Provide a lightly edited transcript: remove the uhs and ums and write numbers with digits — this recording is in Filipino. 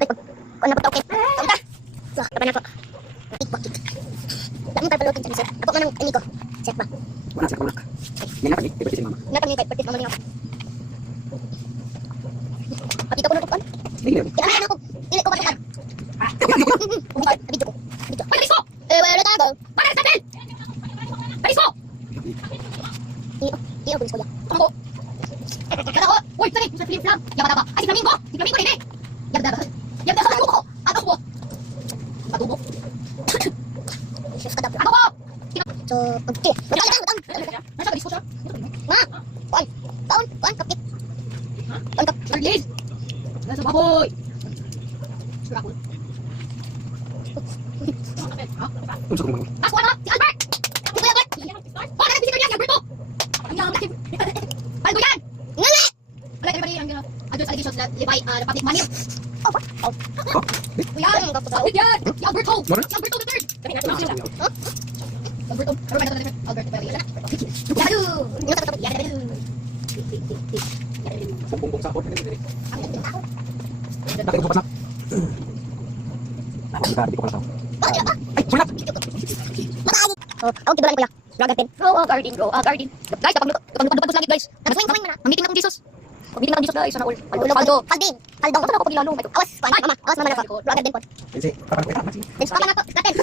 Kung ano po okay. Kaun ka. So, tapan na po. Ikbakit. Dami pa palutin sa sir. Ako manang ini ko. Check ba? Wala siya kumak. May napan ni, birthday si mama. Napang kay pati mama niyo. Pati ko na ko pan. Dili. Kaya na ako. Dili ko matakan. Dili ko. Umukay, video ko. Video. Palis mo. Wala tago. Palis natin. Palis mo. Iyo pulis ko ya. Ako. Kada ko. Uy, tani, sa film lang. Yaba ba? Ay, flamingo. Di flamingo din eh. Yaba ba? Yaba sa ko. Ato ko. Adobo. Chef kada. Ato ko. So, okay. Nasa bisko siya. Ma. Kuan kapit. Kuan kap. Charlie. Nasa baboy. Sura ko. Unsa ko mo? Ako na, si Albert. Si Kuya Albert. Oh, nagbisikal niya si Alberto. Paldo yan. Ngala. Wala everybody ang address allegations na the public money. Oh, what? Oh. Kuya, ang kapatid yan. Si Alberto. Si Alberto the third. Huh? Alberto. Alberto. Yadu. Yadu. Bong sapot. Bakit ko pasak? Ako di ko pala tao. Ay, wala. Oh, ako tibulan kuya. Grow a garden, grow a garden. Guys, kapag lupad langit guys. Maswing na. Ang meeting na kong Jesus. Meeting na kong Jesus guys, sana all. Paldo. Palding. Paldong. Ano na ako pagilalo? Awas, mama. Awas mama na ko. Grow a garden po. Kasi, kapan ko ita. Then, papa na po. Natin.